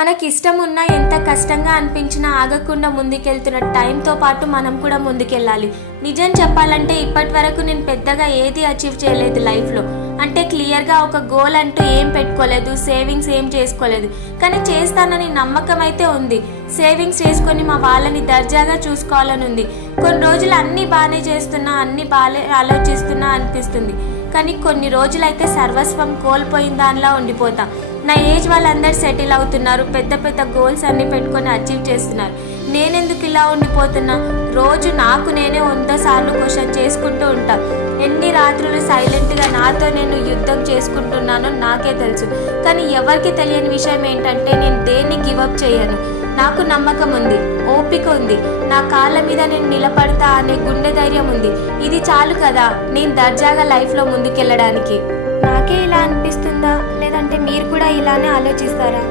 మనకి ఇష్టం ఉన్నా ఎంత కష్టంగా అనిపించినా ఆగకుండా ముందుకెళ్తున్న టైంతో పాటు మనం కూడా ముందుకెళ్ళాలి. నిజం చెప్పాలంటే ఇప్పటి వరకు నేను పెద్దగా ఏది అచీవ్ చేయలేదు లైఫ్లో. అంటే క్లియర్గా ఒక గోల్ అంటూ ఏం పెట్టుకోలేదు, సేవింగ్స్ ఏం చేసుకోలేదు. కానీ చేస్తానని నమ్మకం అయితే ఉంది. సేవింగ్స్ చేసుకొని మా వాళ్ళని దర్జాగా చూసుకోవాలని ఉంది. కొన్ని రోజులు అన్నీ బాగానే చేస్తున్నా, అన్నీ బాగా ఆలోచిస్తున్నా అనిపిస్తుంది. కానీ కొన్ని రోజులైతే సర్వస్వం కోల్పోయిన దానిలా ఉండిపోతా. నా ఏజ్ వాళ్ళందరూ సెటిల్ అవుతున్నారు, పెద్ద పెద్ద గోల్స్ అన్నీ పెట్టుకొని అచీవ్ చేస్తున్నారు. నేనెందుకు ఇలా ఉండిపోతున్నా? రోజు నాకు నేనే 100 సార్లు క్వశ్చన్ చేసుకుంటూ ఉంటా. ఎన్ని రాత్రులు సైలెంట్గా నాతో నేను యుద్ధం చేసుకుంటున్నానో నాకే తెలుసు. కానీ ఎవరికి తెలియని విషయం ఏంటంటే నేను దేన్ని గివప్ చేయను. నాకు నమ్మకం ఉంది, ఓపిక ఉంది, నా కాళ్ళ మీద నేను నిలబడతా అనే గుండె ధైర్యం ఉంది. ఇది చాలు కదా నేను దర్జాగా లైఫ్లో ముందుకెళ్ళడానికి. నాకే ఇలా అనిపిస్తుందా, లేదంటే మీరు కూడా ఇలానే ఆలోచిస్తారా?